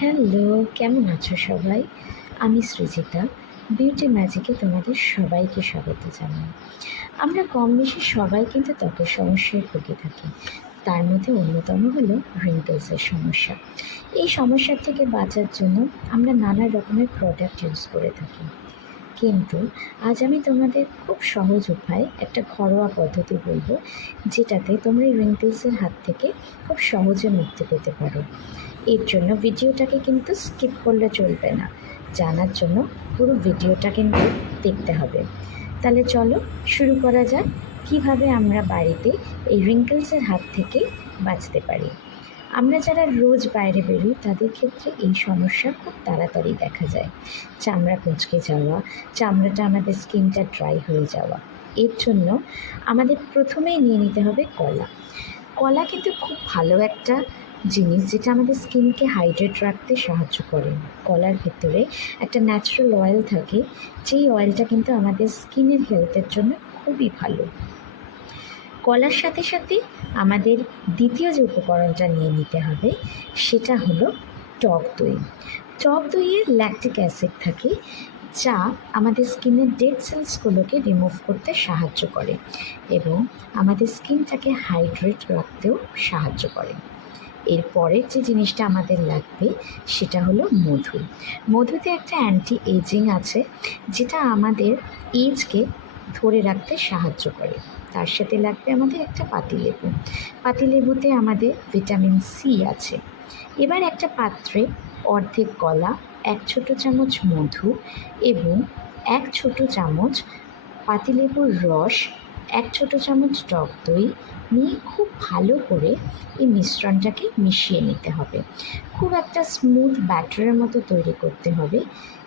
Hello, কেমন আছো সবাই? আমি সৃজিতা। বিউটি ম্যাজিকে তোমাদের সবাইকে স্বাগত জানাই। আমরা কম-বেশি সবাই কিন্তু ত্বকের সমস্যায় ভুগে থাকি। তার মধ্যে অন্যতম হলো রিঙ্কেলসের সমস্যা। এই সমস্যার থেকে বাঁচার জন্য আমরা নানা রকমের প্রোডাক্ট ইউজ করে থাকি। কিন্তু আজ আমি তোমাদের খুব সহজ উপায়ে একটা ঘরোয়া পদ্ধতি বলবো, যেটাতে তোমরা এই রিঙ্কেলসের হাত থেকে খুব সহজে মুক্তি পেতে পারো। এর জন্য ভিডিওটাকে কিন্তু স্কিপ করলে চলবে না। জানার জন্য পুরো ভিডিওটা কিন্তু দেখতে হবে। তাহলে চলো শুরু করা যাক, কিভাবে আমরা বাড়িতে এই রিঙ্কেলসের হাত থেকে বাঁচতে পারি। আমরা যারা রোজ বাইরে বেরোই তাদের ক্ষেত্রে এই সমস্যা খুব তাড়াতাড়ি দেখা যায়। চামড়া কুঁচকে যাওয়া, চামড়াটা আমাদের স্কিনটা ড্রাই হয়ে যাওয়া। এর জন্য আমাদের প্রথমেই নিয়ে নিতে হবে কলা। কলা কিন্তু খুব ভালো একটা জিনিস, যেটা আমাদের স্কিনকে হাইড্রেট রাখতে সাহায্য করে। কলার ভেতরে একটা ন্যাচারাল অয়েল থাকে, যেই অয়েলটা কিন্তু আমাদের স্কিনের হেলথের জন্য খুবই ভালো। কলার সাথে সাথে আমাদের দ্বিতীয় যে উপকরণটা নিয়ে নিতে হবে সেটা হলো টক দই। টক দইয়ে ল্যাকটিক অ্যাসিড থাকে, যা আমাদের স্কিনের ডেড সেলসগুলোকে রিমুভ করতে সাহায্য করে এবং আমাদের স্কিনটাকে হাইড্রেট রাখতেও সাহায্য করে। এরপরের যে জিনিসটা আমাদের লাগবে সেটা হলো মধু। মধুতে একটা অ্যান্টি এজিং আছে, যেটা আমাদের এজকে ধরে রাখতে সাহায্য করে। তার সাথে লাগবে আমাদের একটা পাতিলেবু। পাতিলেবুতে আমাদের ভিটামিন সি আছে। এবার একটা পাত্রে অর্ধেক কলা, 1 ছোটো চামচ মধু এবং 1 ছোটো চামচ পাতিলেবুর রস, 1 ছোটো চামচ টক দই নিয়ে খুব ভালো করে এই মিশ্রণটাকে মিশিয়ে নিতে হবে। খুব একটা স্মুথ ব্যাটারের মতো তৈরি করতে হবে,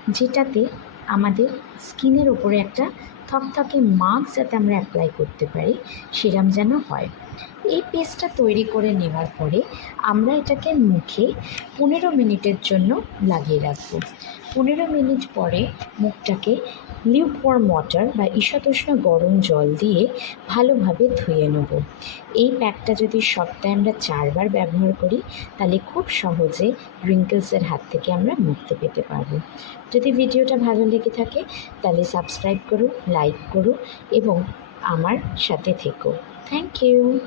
যেটাতে আমাদের স্কিনের ওপরে একটা থকথকে মাস্ক যাতে আমরা অ্যাপ্লাই করতে পারি সেরম যেন হয়। এই পেস্টটা তৈরি করে নেওয়ার পরে আমরা এটাকে মুখে 15 মিনিটের জন্য লাগিয়ে রাখবো। 15 মিনিট পরে মুখটাকে লিউকওয়ার্ম ওয়াটার বা ঈশাতোষ্ণ গরম জল দিয়ে ভালোভাবে ধুয়ে নেব। এই প্যাকটা যদি সপ্তাহে আমরা 4 বার ব্যবহার করি, তাহলে খুব সহজে রিঙ্কেলসের হাত থেকে আমরা মুক্তি পেতে পারবো। যদি ভিডিওটা ভালো লেগে থাকে তাহলে সাবস্ক্রাইব করো, লাইক করো এবং আমার সাথে থেকো। Thank you.